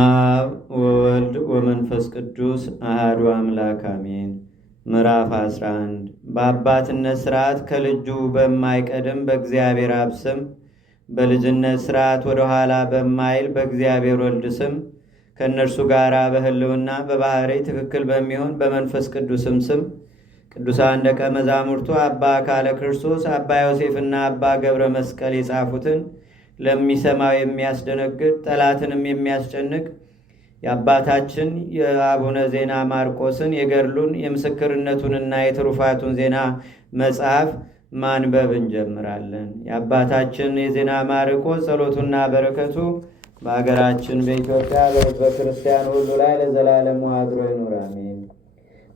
አብ ወወልድ ወመንፈስ ቅዱስ አሐዱ አምላክ አሜን። ምዕራፍ 11 በአባትነት ሥርዓት ከልጁ በማይቀድም በእግዚአብሔር አብ ስም፣ በልጅነት ሥርዓት ወደ ኋላ በማይል በእግዚአብሔር ወልድ ስም፣ ከእነርሱ ጋር በሕልውና በባሕርይ ትክክል በሚሆን በመንፈስ ቅዱስም ስም ቅዱሳን ደቀ መዛሙርቱ አባ አካለ ክርስቶስ፣ አባ ዮሴፍና አባ ገብረ መስቀል የጻፉትን ለሚሰማው የሚያስደነግጥ ጠላትንም የሚያስጨንቅ የአባታችን የአቡነ ዜና ማርቆስን የገድሉን የምስክርነቱንና የትሩፋቱን ዜና መጽሐፍ ማንበብ እንጀምራለን። የአባታችን የዜና ማርቆስ ጸሎቱና በረከቱ በአገራችን በኢትዮጵያ በሕዝበ ክርስቲያን ሁሉ ላይ ለዘላለሙ አድሮ ይኑር አሜን።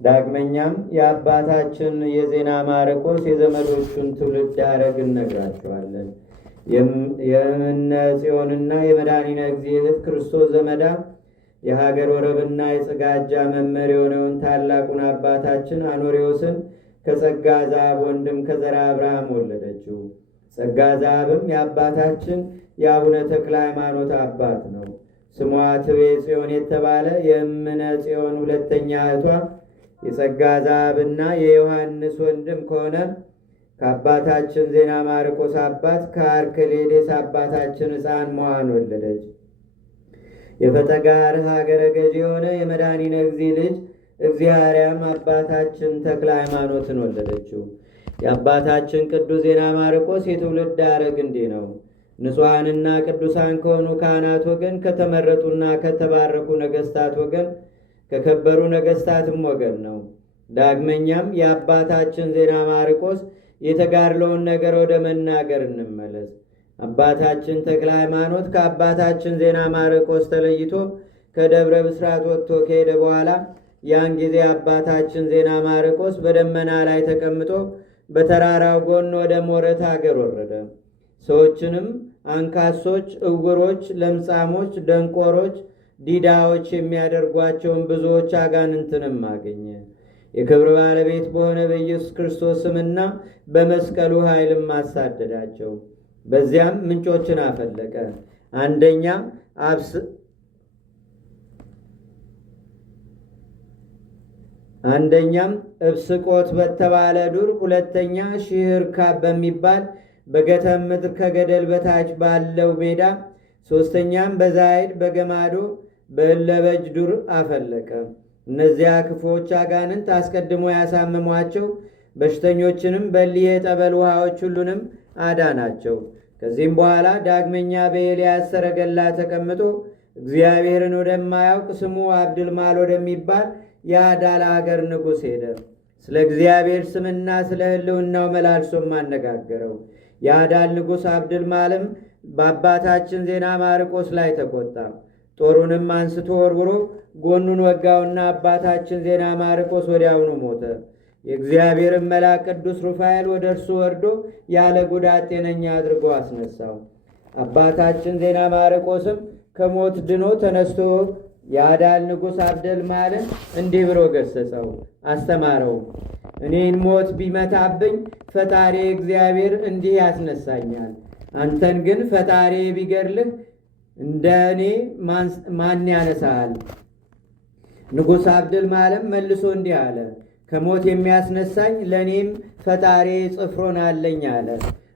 ዳግመኛም የአባታችን የዜና ማርቆስ የዘመዶቹን ትውልድ ሐረግ እነግራችኋለን። የእምነ ጽዮንና የመድኃኒነ እግዚእ ክርስቶስ ዘመዳ የሀገር ወረብና የጽጋጃ መምህር የሆነውን ታላቁን አባታችን አኖሬዎስን ከጸጋ ዛብ ወንድም ከዘራ አብርሃም ወለደችው። ጸጋ ዛብም የአባታችን የአቡነ ተክለ ሃይማኖት አባት ነው። ስሟ ትቤ ጽዮን የተባለ የእምነ ጽዮን ሁለተኛ እህቷ የጸጋ ዛብና የዮሐንስ ወንድም ከሆነ ከአባታችን ዜና ማርቆስ አባት ከአርክሌዴስ አባታችን ሕፃን መዋን ወለደች። የፈጠጋር ሀገረ ገዥ የሆነ የመድኃኒነ እግዚእ ልጅ እግዚአርያም አባታችን ተክለ ሃይማኖትን ወለደችው። የአባታችን ቅዱስ ዜና ማርቆስ የትውልድ ሐረግ እንዲህ ነው። ንጹሐንና ቅዱሳን ከሆኑ ካህናት ወገን፣ ከተመረጡና ከተባረኩ ነገሥታት ወገን፣ ከከበሩ ነገሥታትም ወገን ነው። ዳግመኛም የአባታችን ዜና ማርቆስ የተጋድለውን ነገር ወደ መናገር እንመለስ። አባታችን ተክለ ሃይማኖት ከአባታችን ዜና ማርቆስ ተለይቶ ከደብረ ብስራት ወጥቶ ከሄደ በኋላ ያን ጊዜ አባታችን ዜና ማርቆስ በደመና ላይ ተቀምጦ በተራራው ጎን ወደ ሞረት አገር ወረደ። ሰዎችንም አንካሶች፣ እውሮች፣ ለምጻሞች፣ ደንቆሮች፣ ዲዳዎች የሚያደርጓቸውን ብዙዎች አጋንንትንም አገኘ። የክብር ባለቤት በሆነ በኢየሱስ ክርስቶስ ስምና በመስቀሉ ኃይልም አሳደዳቸው። በዚያም ምንጮችን አፈለቀ። አንደኛም እብስቆት በተባለ ዱር፣ ሁለተኛ ሺህርካብ በሚባል በገተም ምድር ከገደል በታች ባለው ሜዳ፣ ሦስተኛም በዛይድ በገማዶ በእለበጅ ዱር አፈለቀ። እነዚያ ክፉዎች አጋንንት አስቀድሞ ያሳመሟቸው በሽተኞችንም በሊህ የጠበል ውሃዎች ሁሉንም አዳናቸው። ከዚህም በኋላ ዳግመኛ በኤልያስ ሰረገላ ተቀምጦ እግዚአብሔርን ወደማያውቅ ስሙ አብድልማል ወደሚባል የአዳላ አገር ንጉሥ ሄደ። ስለ እግዚአብሔር ስምና ስለ ሕልውናው መላልሶም አነጋገረው። የአዳል ንጉሥ አብድልማልም በአባታችን ዜና ማርቆስ ላይ ተቆጣ። ጦሩንም አንስቶ ወርውሮ ጎኑን ወጋውና አባታችን ዜና ማርቆስ ወዲያውኑ ሞተ። የእግዚአብሔርን መልአክ ቅዱስ ሩፋኤል ወደ እርሱ ወርዶ ያለ ጉዳት ጤነኛ አድርጎ አስነሳው። አባታችን ዜና ማርቆስም ከሞት ድኖ ተነስቶ የአዳል ንጉሥ አብደልማልን እንዲህ ብሎ ገሰጸው፣ አስተማረው። እኔን ሞት ቢመታብኝ ፈጣሪ እግዚአብሔር እንዲህ ያስነሳኛል። አንተን ግን ፈጣሪ ቢገድልህ እንደ እኔ ማን ያነሳል? ንጉሥ አብድልማልም መልሶ እንዲህ አለ፣ ከሞት የሚያስነሳኝ ለእኔም ፈጣሪ ጽፍሮን አለኝ አለ።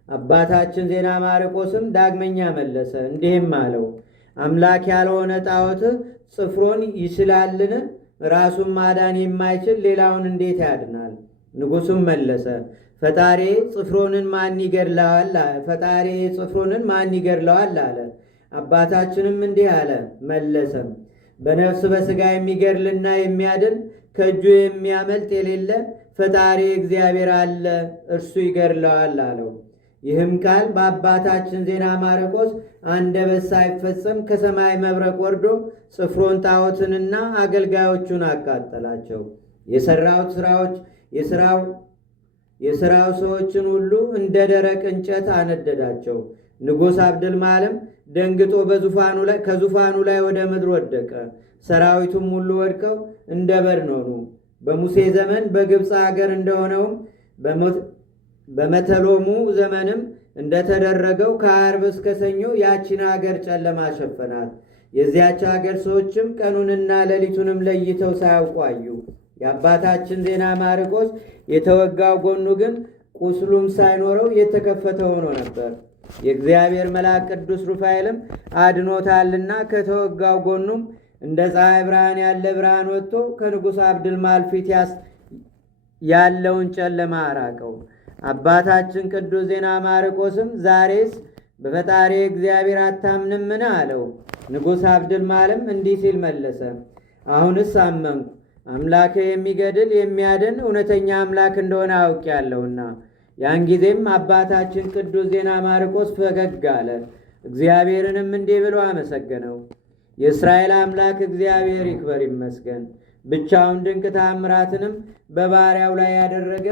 አባታችን ዜና ማርቆስም ዳግመኛ መለሰ እንዲህም አለው፣ አምላክ ያልሆነ ጣዖትህ ጽፍሮን ይችላልን? ራሱን ማዳን የማይችል ሌላውን እንዴት ያድናል? ንጉሡም መለሰ፣ ፈጣሪ ጽፍሮንን ማን ይገድለዋል አለ። አባታችንም እንዲህ አለ መለሰም፣ በነፍስ በሥጋ የሚገድልና የሚያድን ከእጁ የሚያመልጥ የሌለ ፈጣሪ እግዚአብሔር አለ፣ እርሱ ይገድለዋል አለው። ይህም ቃል በአባታችን ዜና ማርቆስ አንደበት ሳይፈጸም ከሰማይ መብረቅ ወርዶ ጽፍሮን ጣዖትንና አገልጋዮቹን አቃጠላቸው። የሥራው ሰዎችን ሁሉ እንደ ደረቅ እንጨት አነደዳቸው። ንጉሥ አብድልማልም ደንግጦ ከዙፋኑ ላይ ወደ ምድር ወደቀ። ሰራዊቱም ሁሉ ወድቀው እንደ በድን ሆኑ። በሙሴ ዘመን በግብፅ አገር እንደሆነውም በመተሎሙ ዘመንም እንደተደረገው ከዓርብ እስከ ሰኞ ያቺን አገር ጨለማ ሸፈናት። የዚያች አገር ሰዎችም ቀኑንና ሌሊቱንም ለይተው ሳያውቋዩ የአባታችን ዜና ማርቆስ የተወጋው ጎኑ ግን ቁስሉም ሳይኖረው የተከፈተ ሆኖ ነበር። የእግዚአብሔር መልአክ ቅዱስ ሩፋኤልም አድኖታልና ከተወጋው ጎኑም እንደ ፀሐይ ብርሃን ያለ ብርሃን ወጥቶ ከንጉሥ አብድልማል ፊት ያለውን ጨለማ አራቀው። አባታችን ቅዱስ ዜና ማርቆስም ዛሬስ በፈጣሪ እግዚአብሔር አታምንምን? አለው። ንጉሥ አብድልማልም እንዲህ ሲል መለሰ፣ አሁንስ አመንኩ። አምላክ የሚገድል የሚያድን እውነተኛ አምላክ እንደሆነ አውቄአለሁና። ያን ጊዜም አባታችን ቅዱስ ዜና ማርቆስ ፈገግ አለ። እግዚአብሔርንም እንዲህ ብሎ አመሰገነው። የእስራኤል አምላክ እግዚአብሔር ይክበር ይመስገን። ብቻውን ድንቅ ታምራትንም በባሪያው ላይ ያደረገ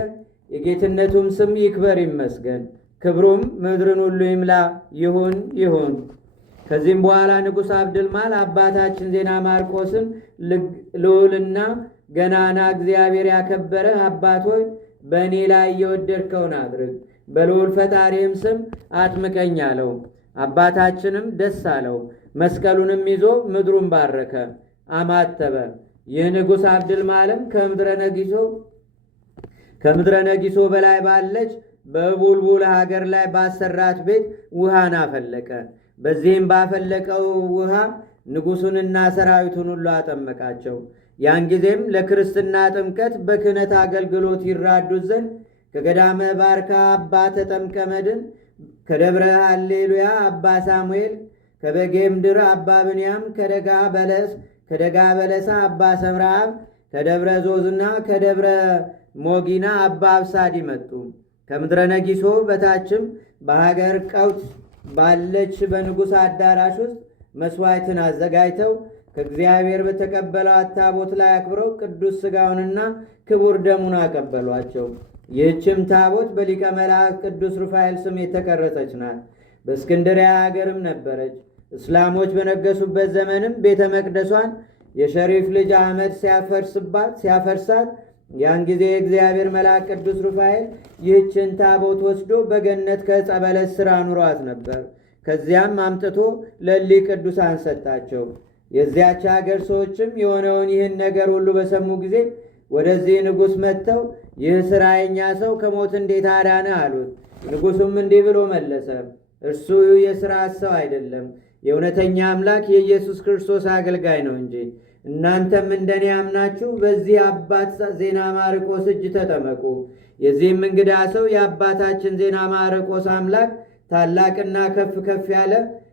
የጌትነቱም ስም ይክበር ይመስገን። ክብሩም ምድርን ሁሉ ይምላ። ይሁን ይሁን። ከዚህም በኋላ ንጉሥ አብድልማል አባታችን ዜና ማርቆስን ልዑልና ገናና እግዚአብሔር ያከበረ አባት ሆይ በእኔ ላይ የወደድከውን አድርግ፣ በልዑል ፈጣሪም ስም አጥምቀኝ አለው። አባታችንም ደስ አለው። መስቀሉንም ይዞ ምድሩን ባረከ፣ አማተበ። ይህ ንጉሥ አብድልማልም ከምድረ ነጊሶ በላይ ባለች በቡልቡል ሀገር ላይ ባሰራት ቤት ውሃን አፈለቀ። በዚህም ባፈለቀው ውሃ ንጉሡንና ሰራዊቱን ሁሉ አጠመቃቸው። ያን ጊዜም ለክርስትና ጥምቀት በክህነት አገልግሎት ይራዱት ዘንድ ከገዳመ ባርካ አባ ተጠምቀ መድን፣ ከደብረ ሃሌሉያ አባ ሳሙኤል፣ ከበጌምድር አባ ብንያም፣ ከደጋ በለሳ አባ ሰምረአብ፣ ከደብረ ዞዝና ከደብረ ሞጊና አባ አብሳዲ መጡ። ከምድረ ነጊሶ በታችም በሀገር ቀውት ባለች በንጉሥ አዳራሽ ውስጥ መሥዋዕትን አዘጋጅተው ከእግዚአብሔር በተቀበለው ታቦት ላይ አክብረው ቅዱስ ሥጋውንና ክቡር ደሙን አቀበሏቸው። ይህችም ታቦት በሊቀ መላእክት ቅዱስ ሩፋኤል ስም የተቀረጸች ናት። በእስክንድርያ ሀገርም ነበረች። እስላሞች በነገሱበት ዘመንም ቤተ መቅደሷን የሸሪፍ ልጅ አህመድ ሲያፈርሳት ያን ጊዜ የእግዚአብሔር መልአክ ቅዱስ ሩፋኤል ይህችን ታቦት ወስዶ በገነት ከዕፀ በለስ ሥር አኑሯት ነበር። ከዚያም አምጥቶ ለሊ ቅዱሳን ሰጣቸው። የዚያች አገር ሰዎችም የሆነውን ይህን ነገር ሁሉ በሰሙ ጊዜ ወደዚህ ንጉሥ መጥተው ይህ ሥራ የኛ ሰው ከሞት እንዴት አዳነ አሉት። ንጉሡም እንዲህ ብሎ መለሰ፣ እርሱ የሥርዓት ሰው አይደለም፣ የእውነተኛ አምላክ የኢየሱስ ክርስቶስ አገልጋይ ነው እንጂ። እናንተም እንደኔ አምናችሁ በዚህ አባት ዜና ማርቆስ እጅ ተጠመቁ። የዚህም እንግዳ ሰው የአባታችን ዜና ማርቆስ አምላክ ታላቅና ከፍ ከፍ ያለ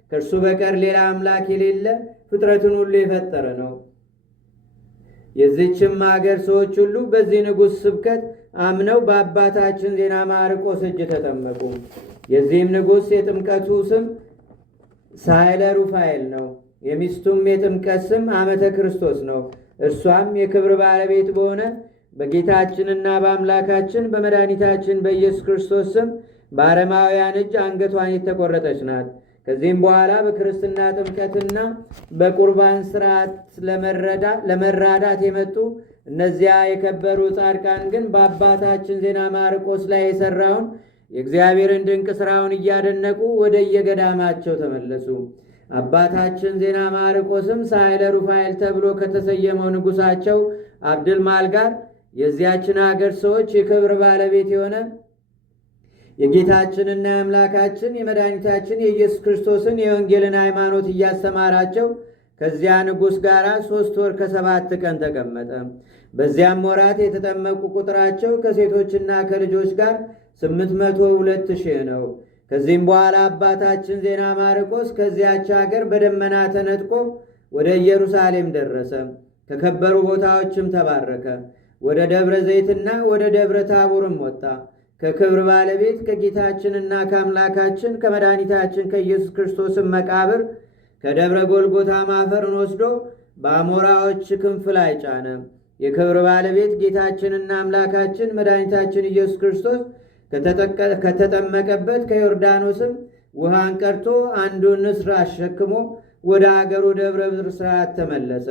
ከእርሱ በቀር ሌላ አምላክ የሌለ ፍጥረትን ሁሉ የፈጠረ ነው። የዚችም አገር ሰዎች ሁሉ በዚህ ንጉሥ ስብከት አምነው በአባታችን ዜና ማርቆስ እጅ ተጠመቁ። የዚህም ንጉሥ የጥምቀቱ ስም ሳይለ ሩፋኤል ነው። የሚስቱም የጥምቀት ስም ዓመተ ክርስቶስ ነው። እርሷም የክብር ባለቤት በሆነ በጌታችንና በአምላካችን በመድኃኒታችን በኢየሱስ ክርስቶስ ስም በአረማውያን እጅ አንገቷን የተቆረጠች ናት። ከዚህም በኋላ በክርስትና ጥምቀትና በቁርባን ስርዓት ለመራዳት የመጡ እነዚያ የከበሩ ጻድቃን ግን በአባታችን ዜና ማርቆስ ላይ የሠራውን የእግዚአብሔርን ድንቅ ሥራውን እያደነቁ ወደ የገዳማቸው ተመለሱ። አባታችን ዜና ማርቆስም ሳይለ ሩፋኤል ተብሎ ከተሰየመው ንጉሳቸው አብድልማል ጋር የዚያችን አገር ሰዎች የክብር ባለቤት የሆነ የጌታችንና የአምላካችን የመድኃኒታችን የኢየሱስ ክርስቶስን የወንጌልን ሃይማኖት እያስተማራቸው ከዚያ ንጉሥ ጋር 3 ወር ከ7 ቀን ተቀመጠ። በዚያም ወራት የተጠመቁ ቁጥራቸው ከሴቶችና ከልጆች ጋር 802,000 ነው። ከዚህም በኋላ አባታችን ዜና ማርቆስ ከዚያች አገር በደመና ተነጥቆ ወደ ኢየሩሳሌም ደረሰ። ከከበሩ ቦታዎችም ተባረከ። ወደ ደብረ ዘይትና ወደ ደብረ ታቦርም ወጣ። ከክብር ባለቤት ከጌታችንና ከአምላካችን ከመድኃኒታችን ከኢየሱስ ክርስቶስን መቃብር ከደብረ ጎልጎታ ማፈርን ወስዶ በአሞራዎች ክንፍ ላይ ጫነ። የክብር ባለቤት ጌታችንና አምላካችን መድኃኒታችን ኢየሱስ ክርስቶስ ከተጠመቀበት ከዮርዳኖስም ውሃን ቀድቶ አንዱን ንስር አሸክሞ ወደ አገሩ ደብረ ብስራት ተመለሰ።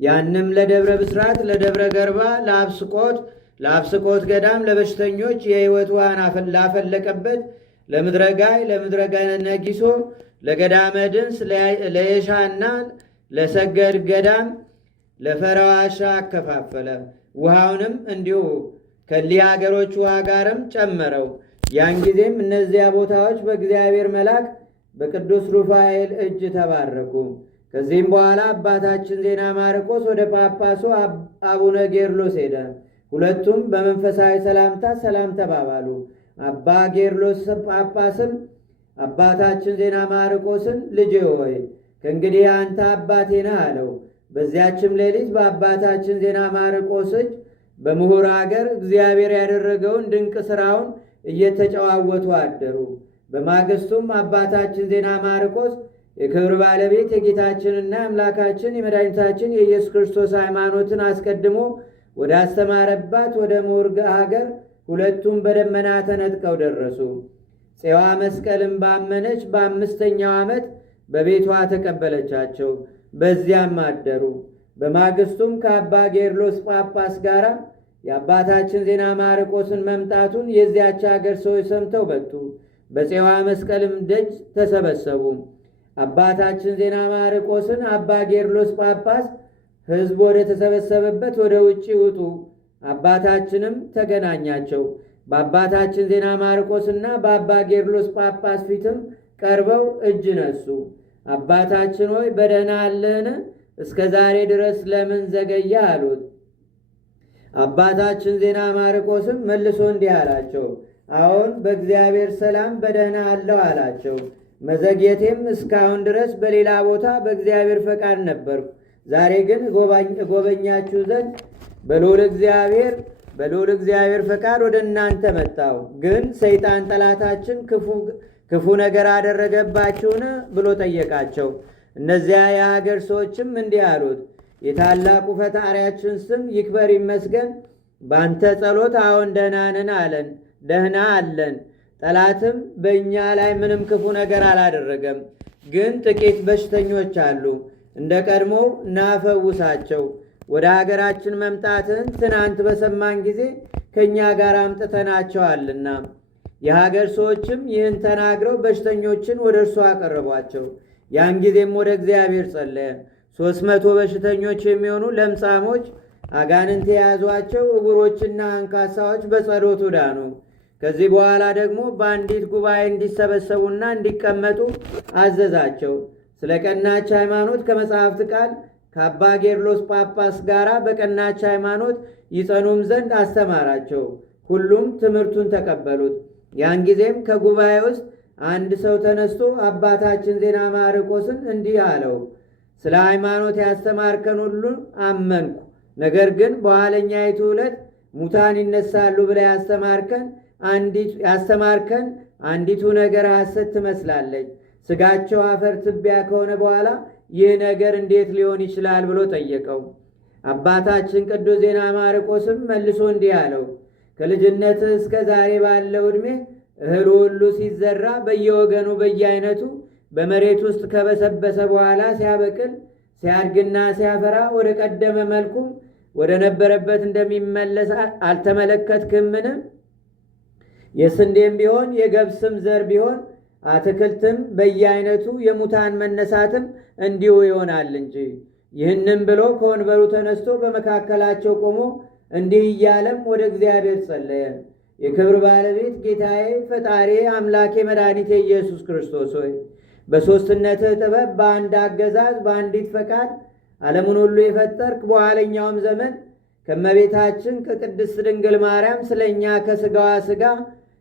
ያንም ለደብረ ብስራት፣ ለደብረ ገርባ፣ ለአብስቆት ገዳም ለበሽተኞች የሕይወት ውሃን ላፈለቀበት ለምድረጋይ፣ ለምድረጋይ ነጊሶ፣ ለገዳመ ድንስ ለየሻና ለሰገድ ገዳም ለፈረዋሻ አከፋፈለ። ውሃውንም እንዲሁ ከሊህ አገሮች ውሃ ጋርም ጨመረው። ያን ጊዜም እነዚያ ቦታዎች በእግዚአብሔር መልአክ በቅዱስ ሩፋኤል እጅ ተባረኩ። ከዚህም በኋላ አባታችን ዜና ማርቆስ ወደ ጳጳሱ አቡነ ጌርሎስ ሄደ። ሁለቱም በመንፈሳዊ ሰላምታ ሰላም ተባባሉ። አባ ጌርሎስ ጳጳስም አባታችን ዜና ማርቆስን ልጄ ሆይ ከእንግዲህ አንተ አባቴ ነህ አለው። በዚያችም ሌሊት በአባታችን ዜና ማርቆስ እጅ በምሁር አገር እግዚአብሔር ያደረገውን ድንቅ ሥራውን እየተጨዋወቱ አደሩ። በማግስቱም አባታችን ዜና ማርቆስ የክብር ባለቤት የጌታችንና የአምላካችን የመድኃኒታችን የኢየሱስ ክርስቶስ ሃይማኖትን አስቀድሞ ወደ አስተማረባት ወደ ምሁር አገር ሁለቱም በደመና ተነጥቀው ደረሱ። ፄዋ መስቀልም ባመነች በ5ኛው ዓመት በቤቷ ተቀበለቻቸው። በዚያም አደሩ። በማግስቱም ከአባ ጌርሎስ ጳጳስ ጋር የአባታችን ዜና ማርቆስን መምጣቱን የዚያች አገር ሰዎች ሰምተው በቱ። በፄዋ መስቀልም ደጅ ተሰበሰቡ። አባታችን ዜና ማርቆስን አባ ጌርሎስ ጳጳስ ሕዝብ ወደ ተሰበሰበበት ወደ ውጭ ውጡ፣ አባታችንም ተገናኛቸው። በአባታችን ዜና ማርቆስና በአባ ጌርሎስ ጳጳስ ፊትም ቀርበው እጅ ነሱ። አባታችን ሆይ በደህና አለህን? እስከ ዛሬ ድረስ ለምን ዘገየ? አሉት። አባታችን ዜና ማርቆስም መልሶ እንዲህ አላቸው፣ አዎን በእግዚአብሔር ሰላም በደህና አለው አላቸው። መዘግየቴም እስካሁን ድረስ በሌላ ቦታ በእግዚአብሔር ፈቃድ ነበርኩ። ዛሬ ግን ጎበኛችሁ ዘንድ በልዑል እግዚአብሔር ፈቃድ ወደ እናንተ መጣሁ። ግን ሰይጣን ጠላታችን ክፉ ነገር አደረገባችሁን ብሎ ጠየቃቸው። እነዚያ የሀገር ሰዎችም እንዲህ አሉት፣ የታላቁ ፈጣሪያችን ስም ይክበር ይመስገን፣ በአንተ ጸሎት አዎን ደህና አለን። ጠላትም በእኛ ላይ ምንም ክፉ ነገር አላደረገም። ግን ጥቂት በሽተኞች አሉ፣ እንደ ቀድሞው እናፈውሳቸው። ወደ አገራችን መምጣትን ትናንት በሰማን ጊዜ ከእኛ ጋር አምጥተናቸዋልና። የሀገር ሰዎችም ይህን ተናግረው በሽተኞችን ወደ እርሱ አቀረቧቸው። ያን ጊዜም ወደ እግዚአብሔር ጸለየ። 300 በሽተኞች የሚሆኑ ለምጻሞች፣ አጋንንት የያዟቸው ዕውሮችና አንካሳዎች በጸሎቱ ዳኑ። ከዚህ በኋላ ደግሞ በአንዲት ጉባኤ እንዲሰበሰቡና እንዲቀመጡ አዘዛቸው። ስለ ቀናች ሃይማኖት ከመጽሐፍት ቃል ከአባ ጌርሎስ ጳጳስ ጋር በቀናች ሃይማኖት ይጸኑም ዘንድ አስተማራቸው። ሁሉም ትምህርቱን ተቀበሉት። ያን ጊዜም ከጉባኤ ውስጥ አንድ ሰው ተነስቶ አባታችን ዜና ማርቆስን እንዲህ አለው፣ ስለ ሃይማኖት ያስተማርከን ሁሉ አመንኩ። ነገር ግን በኋለኛይቱ ዕለት ሙታን ይነሳሉ ብለህ ያስተማርከን አንዲቱ ነገር ሐሰት ትመስላለች። ስጋቸው አፈር ትቢያ ከሆነ በኋላ ይህ ነገር እንዴት ሊሆን ይችላል ብሎ ጠየቀው። አባታችን ቅዱስ ዜና ማርቆስም መልሶ እንዲህ አለው፣ ከልጅነትህ እስከ ዛሬ ባለው ዕድሜ እህል ሁሉ ሲዘራ በየወገኑ በየአይነቱ በመሬት ውስጥ ከበሰበሰ በኋላ ሲያበቅል ሲያድግና ሲያፈራ ወደ ቀደመ መልኩም ወደ ነበረበት እንደሚመለስ አልተመለከትክምን? የስንዴም ቢሆን የገብስም ዘር ቢሆን አትክልትም በየአይነቱ የሙታን መነሳትም እንዲሁ ይሆናል እንጂ። ይህንም ብሎ ከወንበሩ ተነስቶ በመካከላቸው ቆሞ እንዲህ እያለም ወደ እግዚአብሔር ጸለየ። የክብር ባለቤት ጌታዬ ፈጣሪ አምላኬ መድኃኒቴ ኢየሱስ ክርስቶስ ሆይ በሦስትነትህ ጥበብ በአንድ አገዛዝ በአንዲት ፈቃድ ዓለሙን ሁሉ የፈጠርክ በኋለኛውም ዘመን ከመቤታችን ከቅድስት ድንግል ማርያም ስለ እኛ ከሥጋዋ ሥጋ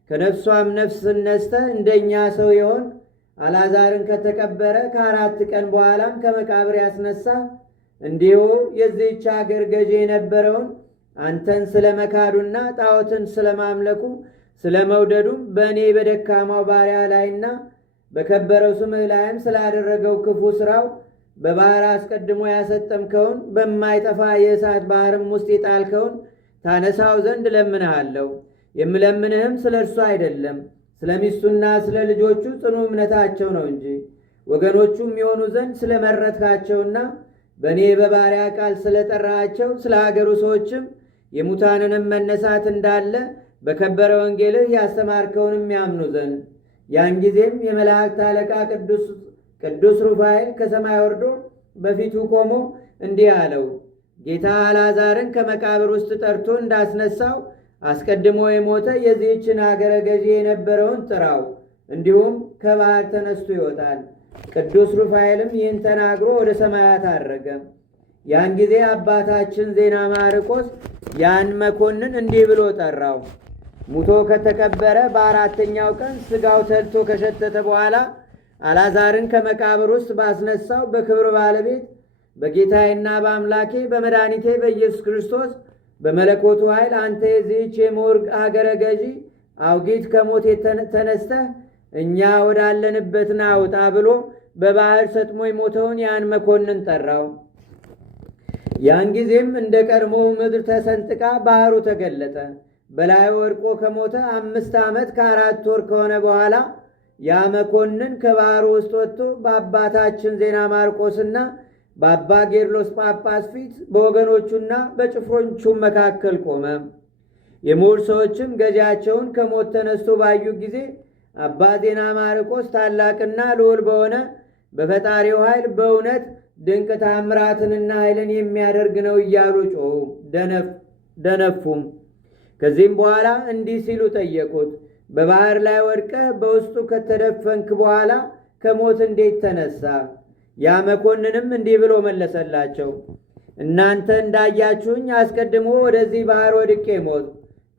ከነፍሷም ነፍስ ነስተ እንደኛ ሰው የሆን አልዓዛርን ከተቀበረ ከ4 ቀን በኋላም ከመቃብር ያስነሳ እንዲሁ የዚህች አገር ገዢ የነበረውን አንተን ስለ መካዱና ጣዖትን ስለ ማምለኩ ስለ መውደዱም በእኔ በደካማው ባሪያ ላይና በከበረው ስምህ ላይም ስላደረገው ክፉ ሥራው በባሕር አስቀድሞ ያሰጠምከውን በማይጠፋ የእሳት ባሕርም ውስጥ የጣልከውን ታነሳው ዘንድ እለምንሃለሁ። የምለምንህም ስለ እርሱ አይደለም፣ ስለ ሚስቱና ስለ ልጆቹ ጽኑ እምነታቸው ነው እንጂ ወገኖቹም የሆኑ ዘንድ ስለ መረጥካቸውና በእኔ በባሪያ ቃል ስለ ጠራሃቸው ስለ አገሩ ሰዎችም የሙታንንም መነሳት እንዳለ በከበረ ወንጌልህ ያስተማርከውንም ያምኑ ዘንድ። ያን ጊዜም የመላእክት አለቃ ቅዱስ ቅዱስ ሩፋኤል ከሰማይ ወርዶ በፊቱ ቆሞ እንዲህ አለው፣ ጌታ አልዓዛርን ከመቃብር ውስጥ ጠርቶ እንዳስነሳው አስቀድሞ የሞተ የዚህችን አገረ ገዢ የነበረውን ጥራው፣ እንዲሁም ከባህር ተነስቶ ይወጣል። ቅዱስ ሩፋኤልም ይህን ተናግሮ ወደ ሰማያት አረገ። ያን ጊዜ አባታችን ዜና ማርቆስ ያን መኮንን እንዲህ ብሎ ጠራው። ሙቶ ከተቀበረ በአራተኛው ቀን ሥጋው ተልቶ ከሸተተ በኋላ አልዓዛርን ከመቃብር ውስጥ ባስነሳው በክብር ባለቤት በጌታዬና በአምላኬ በመድኃኒቴ በኢየሱስ ክርስቶስ በመለኮቱ ኃይል አንተ የዚህች የምውር አገረ ገዢ አውጊት ከሞት ተነስተህ እኛ ወዳለንበት ና ውጣ ብሎ በባህር ሰጥሞ የሞተውን ያን መኮንን ጠራው። ያን ጊዜም እንደ ቀድሞው ምድር ተሰንጥቃ ባህሩ ተገለጠ። በላዩ ወድቆ ከሞተ 5 ዓመት ከ4 ወር ከሆነ በኋላ ያ መኮንን ከባህሩ ውስጥ ወጥቶ በአባታችን ዜና ማርቆስና በአባ ጌርሎስ ጳጳስ ፊት በወገኖቹና በጭፍሮቹም መካከል ቆመ። የምሁር ሰዎችም ገዢያቸውን ከሞት ተነስቶ ባዩ ጊዜ አባ ዜና ማርቆስ ታላቅና ልዑል በሆነ በፈጣሪው ኃይል በእውነት ድንቅ ታምራትንና ኃይልን የሚያደርግ ነው እያሉ ጮኹ፣ ደነፉም። ከዚህም በኋላ እንዲህ ሲሉ ጠየቁት፣ በባህር ላይ ወድቀህ በውስጡ ከተደፈንክ በኋላ ከሞት እንዴት ተነሳ? ያ መኮንንም እንዲህ ብሎ መለሰላቸው፣ እናንተ እንዳያችሁኝ አስቀድሞ ወደዚህ ባህር ወድቄ ሞት።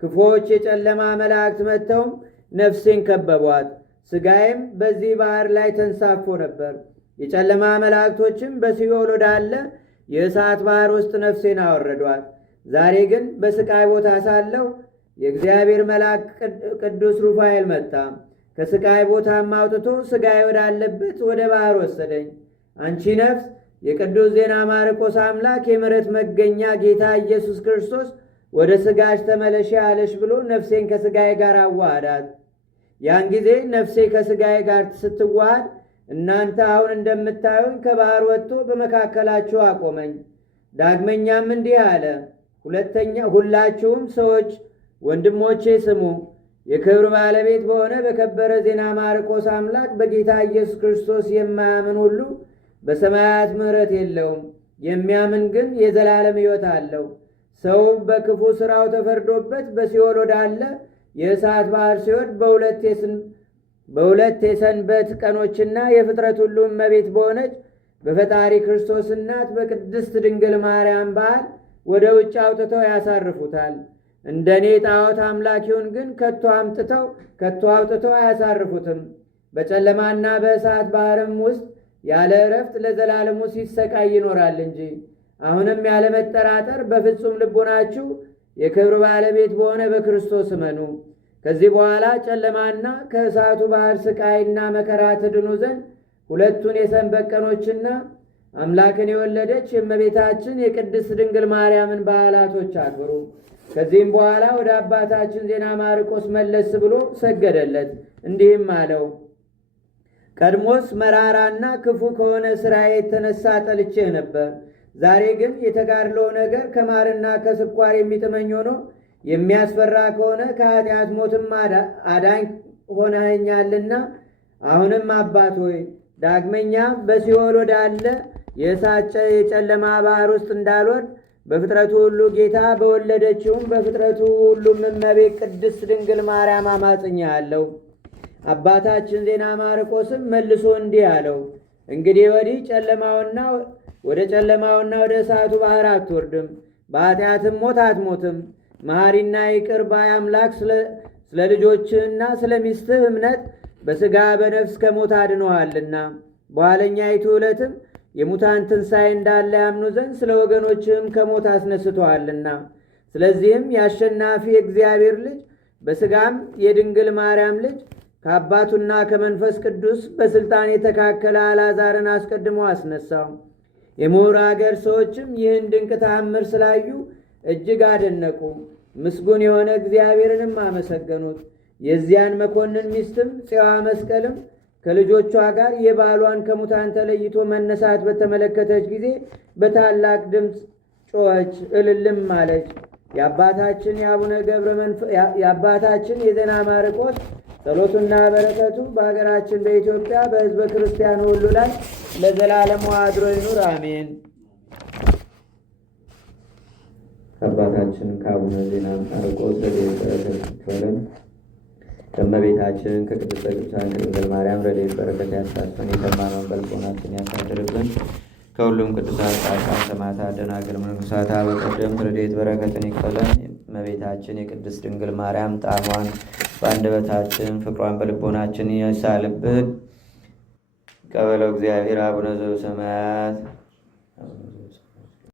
ክፉዎች የጨለማ መላእክት መጥተውም ነፍሴን ከበቧት። ሥጋዬም በዚህ ባህር ላይ ተንሳፎ ነበር። የጨለማ መላእክቶችም በሲኦል ወዳለ የእሳት ባህር ውስጥ ነፍሴን አወረዷት። ዛሬ ግን በስቃይ ቦታ ሳለሁ የእግዚአብሔር መልአክ ቅዱስ ሩፋኤል መጣ። ከስቃይ ቦታም አውጥቶ ሥጋዬ ወዳለበት ወደ ባህር ወሰደኝ። አንቺ ነፍስ የቅዱስ ዜና ማርቆስ አምላክ የምሕረት መገኛ ጌታ ኢየሱስ ክርስቶስ ወደ ሥጋሽ ተመለሺ አለሽ ብሎ ነፍሴን ከሥጋዬ ጋር አዋሃዳት። ያን ጊዜ ነፍሴ ከሥጋዬ ጋር ስትዋሃድ እናንተ አሁን እንደምታዩኝ ከባህር ወጥቶ በመካከላችሁ አቆመኝ። ዳግመኛም እንዲህ አለ፣ ሁላችሁም ሰዎች ወንድሞቼ ስሙ። የክብር ባለቤት በሆነ በከበረ ዜና ማርቆስ አምላክ በጌታ ኢየሱስ ክርስቶስ የማያምን ሁሉ በሰማያት ምሕረት የለውም። የሚያምን ግን የዘላለም ሕይወት አለው። ሰውም በክፉ ሥራው ተፈርዶበት በሲኦል ወዳለ የእሳት ባህር ሲወድ በሁለት የሰንበት ቀኖችና የፍጥረት ሁሉ እመቤት በሆነች በፈጣሪ ክርስቶስ እናት በቅድስት ድንግል ማርያም በዓል ወደ ውጭ አውጥተው ያሳርፉታል። እንደ እኔ ጣዖት አምላኪውን ግን ከቶ አውጥተው አያሳርፉትም። በጨለማና በእሳት ባህርም ውስጥ ያለ እረፍት ለዘላለሙ ሲሰቃይ ይኖራል እንጂ። አሁንም ያለ መጠራጠር በፍጹም ልቦናችሁ የክብር ባለቤት በሆነ በክርስቶስ እመኑ። ከዚህ በኋላ ጨለማና ከእሳቱ ባህር ስቃይና መከራ ትድኑ ዘንድ 2ቱን የሰንበት ቀኖችና አምላክን የወለደች የእመቤታችን የቅድስት ድንግል ማርያምን በዓላቶች አክብሩ። ከዚህም በኋላ ወደ አባታችን ዜና ማርቆስ መለስ ብሎ ሰገደለት፣ እንዲህም አለው፣ ቀድሞስ መራራና ክፉ ከሆነ ሥራዬ የተነሳ ጠልቼ ነበር። ዛሬ ግን የተጋድለው ነገር ከማርና ከስኳር የሚጥመኝ ሆኖ የሚያስፈራ ከሆነ ከኃጢአት ሞትም አዳኝ ሆነኸኛልና፣ አሁንም አባት ሆይ ዳግመኛ በሲኦል ወዳለ የእሳት የጨለማ ባህር ውስጥ እንዳልወድ በፍጥረቱ ሁሉ ጌታ በወለደችውም በፍጥረቱ ሁሉም እመቤት ቅድስት ድንግል ማርያም አማጽኛለሁ። አባታችን ዜና ማርቆስም መልሶ እንዲህ አለው፣ እንግዲህ ወዲህ ወደ ጨለማውና ወደ እሳቱ ባህር አትወርድም፣ በኃጢአትም ሞት አትሞትም። መሐሪና ይቅር ባይ አምላክ ስለ ልጆችህና ስለ ሚስትህ እምነት በሥጋ በነፍስ ከሞት አድኖሃልና በኋለኛይቱ ዕለትም የሙታን ትንሣኤ እንዳለ ያምኑ ዘንድ ስለ ወገኖችህም ከሞት አስነስቶሃልና። ስለዚህም የአሸናፊ እግዚአብሔር ልጅ በሥጋም የድንግል ማርያም ልጅ ከአባቱና ከመንፈስ ቅዱስ በሥልጣን የተካከለ አልዓዛርን አስቀድሞ አስነሳው። የምሁር አገር ሰዎችም ይህን ድንቅ ተአምር ስላዩ እጅግ አደነቁ። ምስጉን የሆነ እግዚአብሔርንም አመሰገኑት። የዚያን መኮንን ሚስትም ጽዋ መስቀልም ከልጆቿ ጋር የባሏን ከሙታን ተለይቶ መነሳት በተመለከተች ጊዜ በታላቅ ድምፅ ጮኸች፣ እልልም አለች። የአባታችን የዜና ማርቆስ ጸሎቱና በረከቱ በሀገራችን በኢትዮጵያ በሕዝበ ክርስቲያኑ ሁሉ ላይ ለዘላለሙ አድሮ ይኑር፣ አሜን። ከአባታችን ከአቡነ ዜና ማርቆስ ረድኤት በረከት ይክፈለን። ከእመቤታችን ከቅድስተ ቅዱሳን ከድንግል ማርያም ረድኤት በረከት ያሳትፈን። የሰማነውን በልቦናችን ያሳድርብን። ከሁሉም ቅዱሳን ጻድቃን፣ ሰማዕታት፣ ደናግል፣ መነኮሳት በቀደምት ረድኤት በረከትን ይክፈለን። እመቤታችን የቅድስት ድንግል ማርያም ጣዕሟን በአንደበታችን ፍቅሯን በልቦናችን ያሳልብን። ቀበለው እግዚአብሔር አቡነ ዘበሰማያት